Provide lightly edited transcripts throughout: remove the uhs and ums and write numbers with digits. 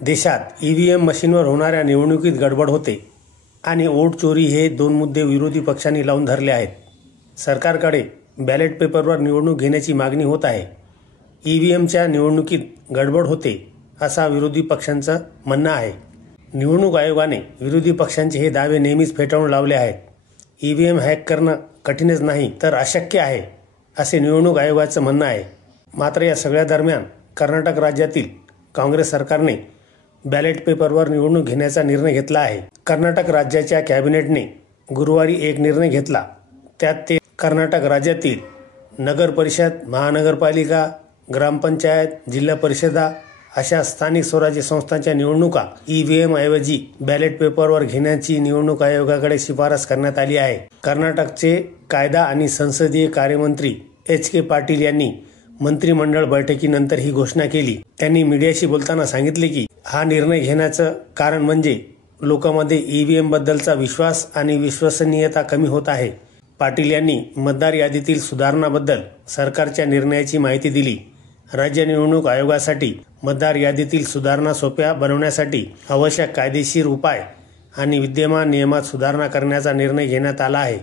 देशात ईव्हीएम मशीनवर होणाऱ्या निवडणुकीत गडबड होते आणि वोट चोरी हे दोन मुद्दे विरोधी पक्षांनी लावून धरले आहेत. सरकारकडे बॅलेट पेपरवर निवडणूक घेण्याची मागणी होत आहे. ईव्हीएमच्या निवडणुकीत गडबड होते असा विरोधी पक्षांचं म्हणणं आहे. निवडणूक आयोगाने विरोधी पक्षांचे हे दावे नेहमीच फेटाळून लावले आहेत. ईव्हीएम हॅक करणं कठीणच नाही तर अशक्य आहे असे निवडणूक आयोगाचं म्हणणं आहे. मात्र या सगळ्या दरम्यान कर्नाटक राज्यातील काँग्रेस सरकारने बॅलेट पेपरवर निवडणूक घेण्याचा निर्णय घेतला आहे. कर्नाटक राज्याच्या कॅबिनेटने गुरुवारी एक निर्णय घेतला. त्यात ते कर्नाटक राज्यातील नगर परिषद, महानगरपालिका, ग्रामपंचायत, जिल्हा परिषदा अशा स्थानिक स्वराज्य संस्थांच्या निवडणुका ईव्हीएम ऐवजी बॅलेट पेपरवर घेण्याची निवडणूक आयोगाकडे शिफारस करण्यात आली आहे. कर्नाटकचे कायदा आणि संसदीय कार्यमंत्री एच.के. पाटील यांनी मंत्रिमंडळ बैठकीनंतर ही घोषणा केली. त्यांनी मीडियाशी बोलताना सांगितले की हा निर्णय घेण्याचं कारण म्हणजे लोकांमध्ये ईव्हीएम बद्दलचा विश्वास आणि विश्वसनीयता कमी होत आहे. पाटील यांनी मतदार यादीतील सुधारणाबद्दल सरकारच्या निर्णयाची माहिती दिली. राज्य निवडणूक आयोगासाठी मतदार यादीतील सुधारणा सोप्या बनवण्यासाठी आवश्यक कायदेशीर उपाय आणि विद्यमान नियमात सुधारणा करण्याचा निर्णय घेण्यात आला आहे,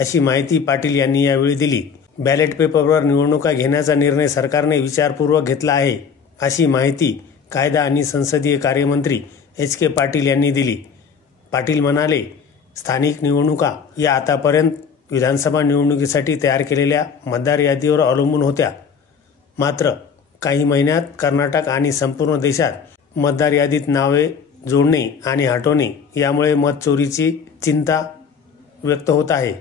अशी माहिती पाटील यांनी यावेळी दिली. बॅलेट पेपरवर निवडणुका घेण्याचा निर्णय सरकारने विचारपूर्वक घेतला आहे, अशी माहिती कायदा आणि संसदीय कार्यमंत्री एच.के. पाटील यांनी दिली. पाटील म्हणाले, स्थानिक निवडणुका या आतापर्यंत विधानसभा निवडणुकीसाठी तयार केलेल्या मतदार यादीवर अवलंबून होत्या. मात्र काही महिन्यात कर्नाटक आणि संपूर्ण देशात मतदार यादीत नावे जोडणे आणि हटवणे यामुळे मत चोरीची चिंता व्यक्त होत आहे.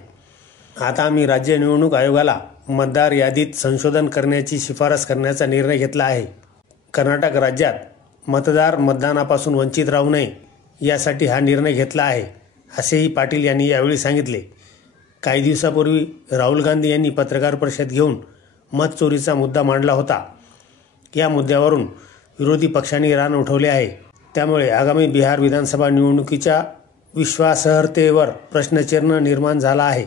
आता आम्ही राज्य निवडणूक आयोगाला मतदार यादीत संशोधन करण्याची शिफारस करण्याचा निर्णय घेतला आहे. कर्नाटक राज्यात मतदार मतदानापासून वंचित राहू नये यासाठी हा निर्णय घेतला आहे, असेही पाटील यांनी यावेळी सांगितले. काही दिवसापूर्वी राहुल गांधी यांनी पत्रकार परिषद घेऊन मत चोरीचा मुद्दा मांडला होता. या मुद्द्यावरून विरोधी पक्षांनी रान उठवले आहे. त्यामुळे आगामी बिहार विधानसभा निवडणुकीच्या विश्वासार्हतेवर प्रश्नचिन्ह निर्माण झाला आहे.